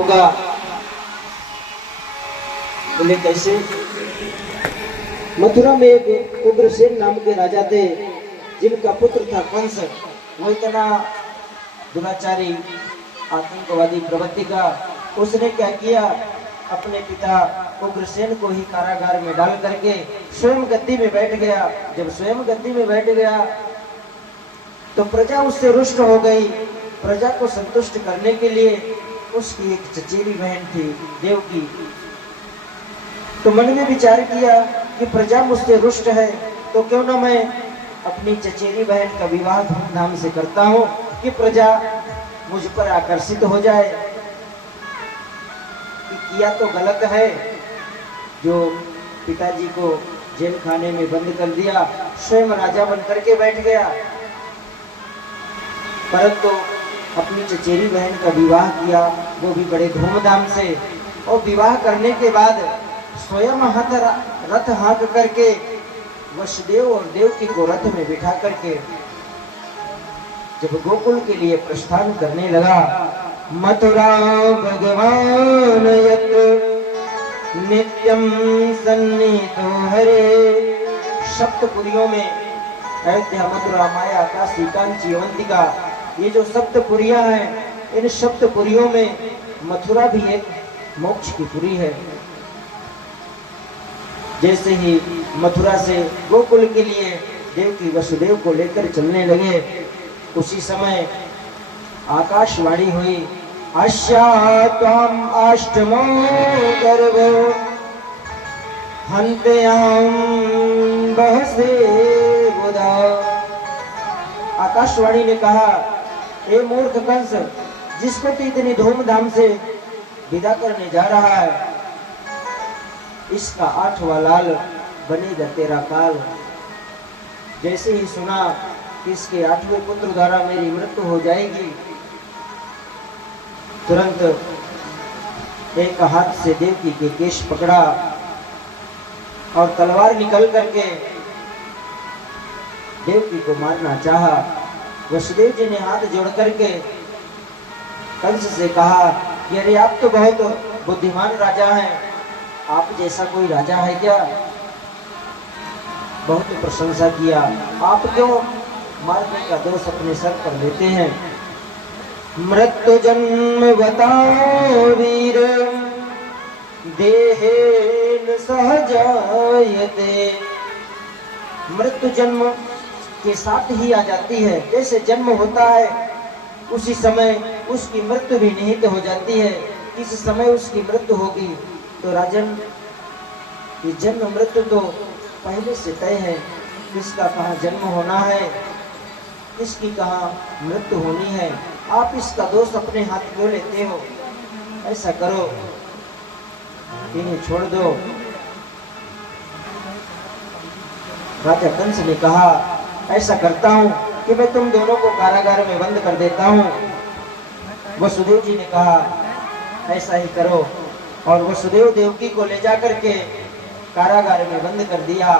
होगा। बोले कैसे? मथुरा में एक उग्रसेन नाम के राजा थे, जिनका पुत्र था कंस। वो इतना दुराचारी आतंकवादी प्रवृत्ति का, उसने क्या किया, अपने पिता उग्रसेन को ही कारागार में डाल करके स्वयं गद्दी में बैठ गया। जब स्वयं गद्दी में बैठ गया तो प्रजा उससे रुष्ट हो गई। प्रजा को संतुष्ट करने के लिए उसकी एक चचेरी बहन थी देवकी। तो मन में विचार किया कि प्रजा मुझसे रुष्ट है, तो क्यों ना मैं अपनी चचेरी बहन का विवाह धूमधाम से करता हूँ कि प्रजा मुझ पर आकर्षित हो जाए। कि किया तो गलत है, जो पिताजी को जेल खाने में बंद कर दिया, स्वयं राजा बन करके बैठ गया। परंतु अपनी चचेरी बहन का विवाह किया, वो भी बड़े धूमधाम से। और विवाह करने के बाद स्वयं रथ हाँक करके वसुदेव और देवकी को रथ में बिठा करके जब गोकुल के लिए प्रस्थान करने लगा, मथुरा भगवान यत्र नित्यम सन्निहितो हरे। सप्तपुरियों में अयोध्या, मथुरा, माया, काशी, कांची, अवंतिका, ये जो सप्तपुरियां हैं, इन सप्तपुरियों में मथुरा भी एक मोक्ष की पुरी है। जैसे ही मथुरा से गोकुल के लिए देवकी वसुदेव को लेकर चलने लगे, उसी समय आकाशवाणी हुई, अश्या त्वाम अष्टमो गर्भो हन्त्याम बहसे बुधा। आकाशवाणी ने कहा, ए मूर्ख कंस, जिसको तू इतनी धूमधाम से विदा करने जा रहा है, इसका 8वां लाल बनेगा तेरा काल। जैसे ही सुना कि इसके 8वें पुत्र द्वारा मेरी मृत्यु हो जाएगी, तुरंत एक हाथ से देवकी के केश पकड़ा और तलवार निकल करके देवकी को मारना चाहा। वसुदेव जी ने हाथ जोड़ करके कंस से कहा कि अरे आप तो बहुत बुद्धिमान राजा हैं, आप जैसा कोई राजा है क्या? बहुत प्रशंसा किया, आप क्यों मारने का दोष अपने सर पर लेते हैं? मृत्यु जन्म बताओ वीर देहेन सहजायते। मृत्यु जन्म के साथ ही आ जाती है। जैसे जन्म होता है उसी समय उसकी मृत्यु भी निहित हो जाती है। किस समय उसकी मृत्यु होगी? तो राजन, ये जन्म मृत्यु तो पहले से तय है, किसका कहाँ जन्म होना है, किसकी कहाँ मृत्यु होनी है। आप इसका दोष अपने हाथ क्यों लेते हो? ऐसा करो, इन्हें छोड़ दो। राजा कंस ने कहा, ऐसा करता हूँ कि मैं तुम दोनों को कारागार में बंद कर देता हूँ। वसुदेव जी ने कहा, ऐसा ही करो। और वसुदेव देवकी को ले जा करके कारागार में बंद कर दिया।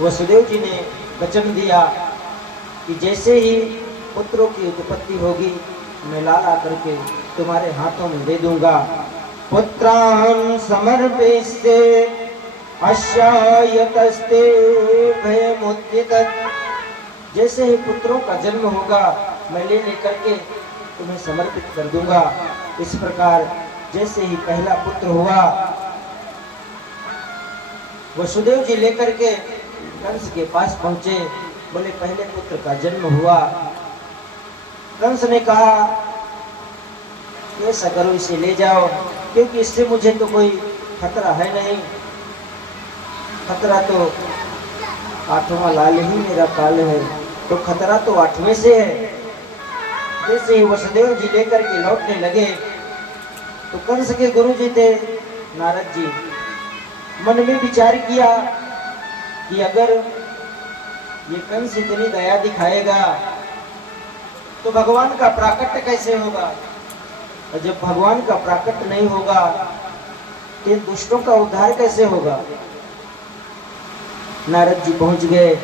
वसुदेव जी ने वचन दिया कि जैसे ही पुत्रों की उत्पत्ति होगी, मैं लाला करके तुम्हारे हाथों में दे दूंगा। पुत्रान समर्पयिष्ये अश्यायतस्ते भयमुद्यतत्। जैसे ही पुत्रों का जन्म होगा, मैं ले लेकर के तुम्हें समर्पित कर दूंगा। इस प्रकार जैसे ही पहला पुत्र हुआ, वसुदेव जी लेकर के कंस के पास पहुंचे। बोले, पहले पुत्र का जन्म हुआ। कंस ने कहा, ऐसा करो, इसे ले जाओ, क्योंकि इससे मुझे तो कोई खतरा है नहीं। खतरा तो 8वां लाल ही मेरा काल है, तो खतरा तो 8वें से है। जैसे ही वसुदेव जी लेकर के लौटने लगे, तो कंस के गुरु जी थे नारद जी। मन में विचार किया कि अगर ये कंस इतनी दया दिखाएगा तो भगवान का प्राकट्य कैसे होगा? और जब भगवान का प्राकट्य नहीं होगा तो इन दुष्टों का उद्धार कैसे होगा? नारद जी पहुंच गए।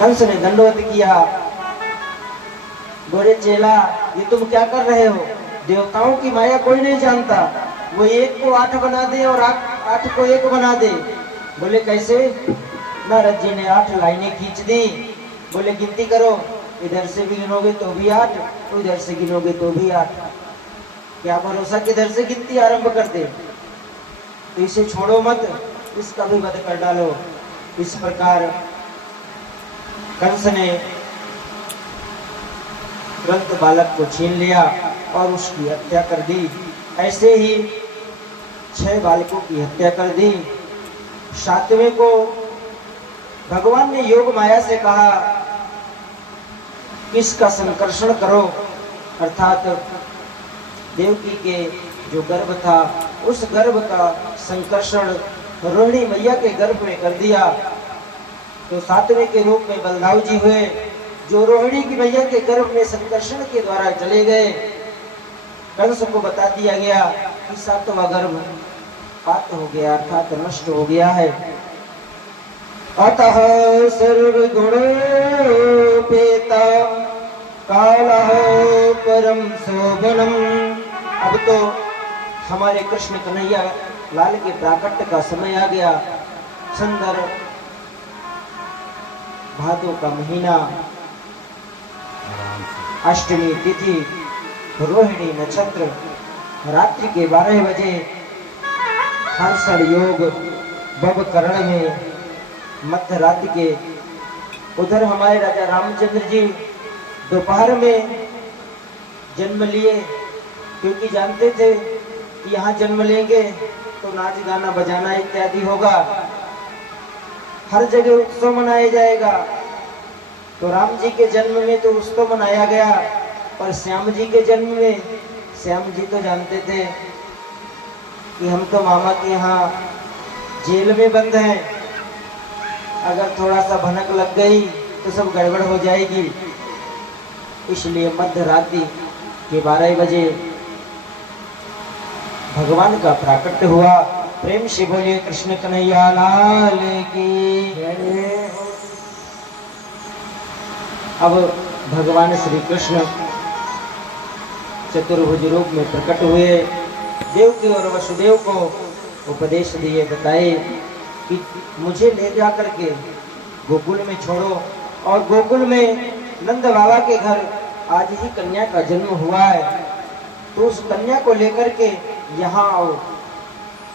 कंस ने दंडवत किया, बोले चेला ये तुम क्या कर रहे हो? देवताओं की माया कोई नहीं जानता, वो एक को 8 बना दे और 8 को 1 बना दे। बोले कैसे? नारद जी ने 8 लाइनें खींच दी। बोले गिनती करो, इधर से भी गिनोगे तो भी 8, उधर से गिनोगे तो भी 8। क्या भरोसा किधर से गिनती आरंभ कर दे। तो इसे छोड़ो मत, इसका भी वध कर डालो। इस प्रकार कंस ने तुरंत बालक को छीन लिया और उसकी हत्या कर दी। ऐसे ही 6 बालकों की हत्या कर दी। 7वें को भगवान ने योग माया से कहा किसका संकर्षण करो, अर्थात देवकी के जो गर्भ था उस गर्भ का संकर्षण रोहिणी मैया के गर्भ में कर दिया। तो 7वें के रूप में बलदाऊ जी हुए, जो रोहिणी की मैया के गर्भ में संकर्षण के द्वारा चले गए। कंस को बता दिया गया कि 7वां गर्भ पात हो गया, अर्थात नष्ट हो गया है। अतः सर्वगुणोपेता कालः परम शोभनम। अब तो हमारे कृष्ण कन्हैया लाल के प्राकट्य का समय आ गया। सुंदर भादों का महीना, अष्टमी तिथि, रोहिणी नक्षत्र, रात्रि के 12 बजे हर्षण योग बब करण में मध्य रात्रि के। उधर हमारे राजा रामचंद्र जी दोपहर में जन्म लिए, क्योंकि जानते थे कि यहाँ जन्म लेंगे तो नाच गाना बजाना इत्यादि होगा, हर जगह उत्सव मनाया जाएगा। तो राम जी के जन्म में तो उत्सव मनाया गया, पर श्याम जी के जन्म में श्याम जी तो जानते थे कि हम तो मामा के यहाँ जेल में बंद हैं, अगर थोड़ा सा भनक लग गई तो सब गड़बड़ हो जाएगी। इसलिए मध्य रात्रि के 12 बजे भगवान का प्राकट्य हुआ। प्रेम से बोलिए कृष्ण कन्हैया लाल की जय। अब भगवान श्री कृष्ण चतुर्भुज रूप में प्रकट हुए। देवकी और वसुदेव को उपदेश दिए, बताए कि मुझे ले जा करके गोकुल में छोड़ो, और गोकुल में नंद बाबा के घर आज ही कन्या का जन्म हुआ है, तो उस कन्या को लेकर के यहाँ आओ।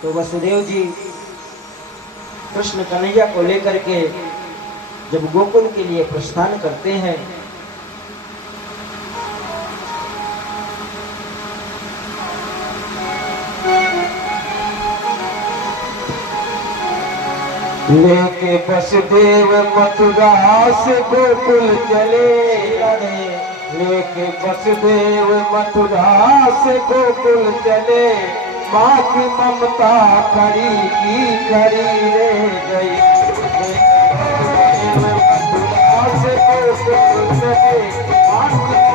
तो वसुदेव जी कृष्ण कन्हैया को लेकर के जब गोकुल के लिए प्रस्थान करते हैं, लेके वसुदेव मथुरा से गोकुल चले, लेके वसुदेव मथुरा से गोकुल चले, माँ की ममता खड़ी की खड़ी रह गई। मथुरा से गोकुल चले, माँ की